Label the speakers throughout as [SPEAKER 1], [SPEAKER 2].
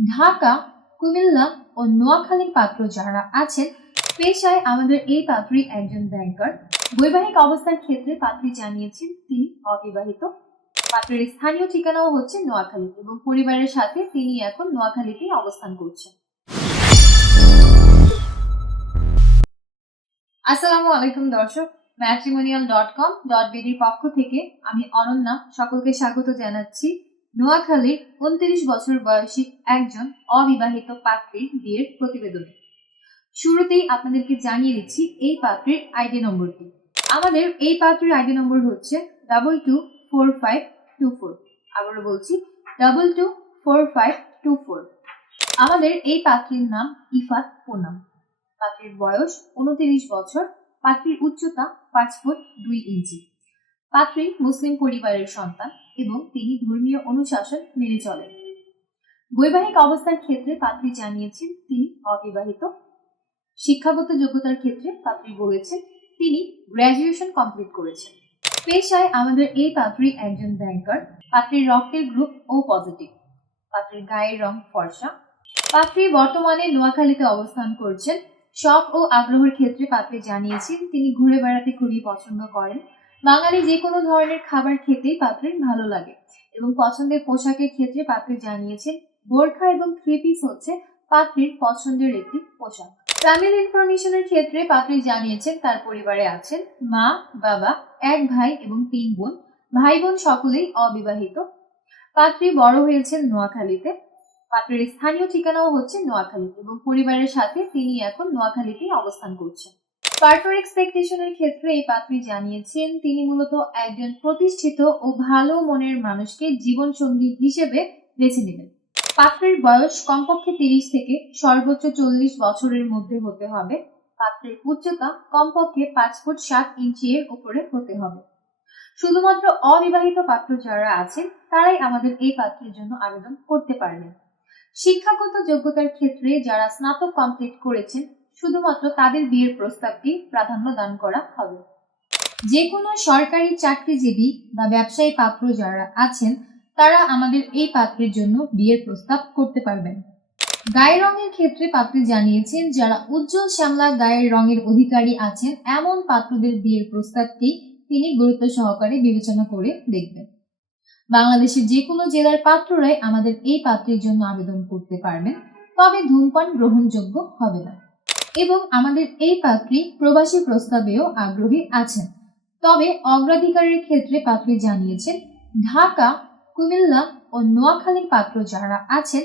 [SPEAKER 1] ঢাকা, কুমিল্লা ও নোয়াখালীর পাত্র যারা আছেন, পেশায় আমাদের এই পাত্রী একজন ব্যাংকার বৈবাহিক অবস্থার ক্ষেত্রে পাত্রী জানিয়েছেন তিনি অবিবাহিত। পাত্রের স্থানীয় ঠিকানাও হচ্ছে নোয়াখালী এবং পরিবারের সাথে তিনি এখন নোয়াখালীতেই অবস্থান করছেন। আসসালামু আলাইকুম দর্শক ম্যাট্রিমোনিয়াল ডট কম ডট বিডির পক্ষ থেকে আমি অনন্যা, সকলকে স্বাগত জানাচ্ছি। নোয়াখালীর উনত্রিশ বছর বয়সী একজন অবিবাহিত পাত্রীর বিয়ের প্রতিবেদনে। শুরুতেই আপনাদেরকে জানিয়ে দিচ্ছি এই পাত্রীর আইডি নম্বরটি। আমাদের এই পাত্রীর আইডি নম্বর হচ্ছে double two four five two four আবারও বলছি double two four five two four আমাদের এই পাত্রীর নাম ইফাত পুনাম। পাত্রীর বয়স উনত্রিশ বছর, পাত্রীর উচ্চতা পাঁচ ফুট দুই ইঞ্চি। পাত্রী মুসলিম পরিবারের সন্তান। তিনি ধর্মীয় অনুশাসন মেনে চলেন। বৈবাহিক অবস্থার ক্ষেত্রে পাত্রী জানিয়েছেন, তিনি অবিবাহিত। শিক্ষাগত যোগ্যতার ক্ষেত্রে পাত্রী বলেছেন, তিনি গ্র্যাজুয়েশন কমপ্লিট করেছেন। পেশায় আমাদের এই পাত্রী একজন ব্যাংকার পাত্রীর রক্তের গ্রুপ ও পজিটিভ পাত্রীর গায়ের রং ফর্সা। পাত্রী বর্তমানে নোয়াখালীতে অবস্থান করছেন। শখ ও আগ্রহের ক্ষেত্রে পাত্রী জানিয়েছেন, তিনি ঘুরে বেড়াতে খুবই পছন্দ করেন। বাঙালি যে কোনো ধরনের খাবার খেতেই পাত্রের ভালো লাগে। এবং পছন্দের পোশাকের ক্ষেত্রে পাত্রী জানিয়েছেন, বোরখা এবং থ্রি পিস হচ্ছে পাত্রীর পছন্দের একটি পোশাক। ফ্যামিলি ইনফরমেশনের ক্ষেত্রে পাত্রী জানিয়েছেন, তার পরিবারে আছেন মা, বাবা, এক ভাই এবং তিন বোন। ভাই বোন সকলেই অবিবাহিত। পাত্রী বড় হয়েছেন নোয়াখালীতে। পাত্রের স্থানীয় ঠিকানাও হচ্ছে নোয়াখালী এবং পরিবারের সাথে তিনি এখন নোয়াখালীতেই অবস্থান করছেন। পার্টনার এক্সপেকটেশনের ক্ষেত্রে এই পাত্রী জানিয়েছেন, তিনি মূলত একজন প্রতিষ্ঠিত ও ভালো মনের মানুষকে জীবনসঙ্গী হিসেবে বেছে নেবেন। পাত্রের বয়স কমপক্ষে তিরিশ থেকে সর্বোচ্চ চল্লিশ বছরের মধ্যে হতে হবে। পাত্রের উচ্চতা কমপক্ষে পাঁচ ফুট সাত ইঞ্চি এর উপরে হতে হবে। শুধুমাত্র অবিবাহিত পাত্র যারা আছেন, তারাই আমাদের এই পাত্রের জন্য আবেদন করতে পারবেন। শিক্ষাগত যোগ্যতার ক্ষেত্রে যারা স্নাতক কমপ্লিট করেছেন শুধুমাত্র তাদের বিয়ের প্রস্তাবটি প্রাধান্য দান করা হবে। যে কোনো সরকারি চাকরিজীবী বা ব্যবসায়ী পাত্র যারা আছেন, তারা আমাদের এই পাত্রের জন্য বিয়ের প্রস্তাব করতে পারবেন। গায়ের রঙের ক্ষেত্রে পাত্রী জানিয়েছেন, যারা উজ্জ্বল শ্যামলা গায়ের রঙের অধিকারী আছেন, এমন পাত্রদের বিয়ের প্রস্তাবটি তিনি গুরুত্ব সহকারে বিবেচনা করে দেখবেন। বাংলাদেশের যে কোনো জেলার পাত্ররাই আমাদের এই পাত্রের জন্য আবেদন করতে পারবেন, তবে ধূমপান গ্রহণযোগ্য হবে না। এবং আমাদের এই পাত্রী প্রবাসী প্রস্তাবেও আগ্রহী আছেন। তবে অগ্রাধিকারের ক্ষেত্রে পাত্রী জানিয়েছেন, ঢাকা, কুমিল্লা ও নোয়াখালীর পাত্র যারা আছেন,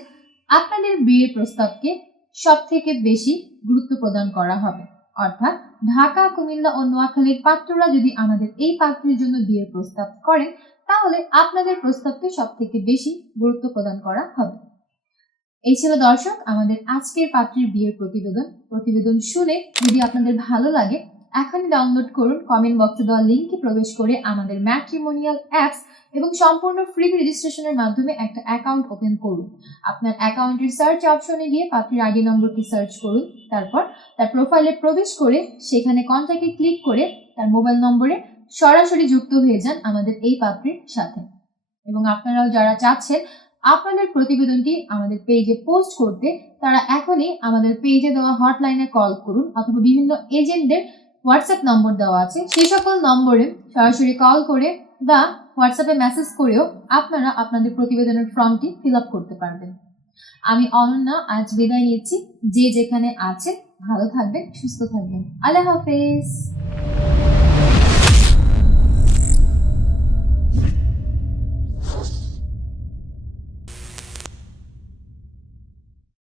[SPEAKER 1] আপনাদের বিয়ের প্রস্তাবকে সব থেকে বেশি গুরুত্ব প্রদান করা হবে। অর্থাৎ ঢাকা, কুমিল্লা ও নোয়াখালীর পাত্ররা যদি আমাদের এই পাত্রের জন্য বিয়ের প্রস্তাব করেন, তাহলে আপনাদের প্রস্তাবকে সব থেকে বেশি গুরুত্ব প্রদান করা হবে। এই ছিল দর্শক, আমাদের আজকের পাত্রীর বিয়ের প্রতিবেদন। প্রতিবেদন শুনে যদি আপনাদের ভালো লাগে, এখনই ডাউনলোড করুন কমেন্ট বক্সে দেওয়া লিঙ্কে প্রবেশ করে আমাদের ম্যাট্রিমোনিয়াল অ্যাপস এবং সম্পূর্ণ ফ্রি রেজিস্ট্রেশনের মাধ্যমে একটা অ্যাকাউন্ট ওপেন করুন। আপনার অ্যাকাউন্টের সার্চ অপশনে গিয়ে পাত্রীর আইডি নম্বরটি সার্চ করুন, তারপর তার প্রোফাইলে প্রবেশ করে সেখানে কন্ট্যাক্টে ক্লিক করে তার মোবাইল নম্বরে সরাসরি যুক্ত হয়ে যান আমাদের এই পাত্রীর সাথে। এবং আপনারাও যারা চাচ্ছেন আপনাদের প্রতিবেদনটি আমাদের পেজে পোস্ট করতে তারা এখনই আমাদের পেজে দেওয়া হটলাইনে কল করুন অথবা বিভিন্ন এজেন্টদের হোয়াটসঅ্যাপ নম্বর দেওয়া আছে। সেই সকল নম্বরে সরাসরি কল করে বা হোয়াটসঅ্যাপে মেসেজ করেও আপনারা আপনাদের প্রতিবেদনের ফর্মটি ফিল আপ করতে পারবেন। আমি অনন্যা, আজ বিদায় নিচ্ছি। যে যেখানে আছে, ভালো থাকবেন, সুস্থ থাকবেন। আল্লাহ হাফেজ।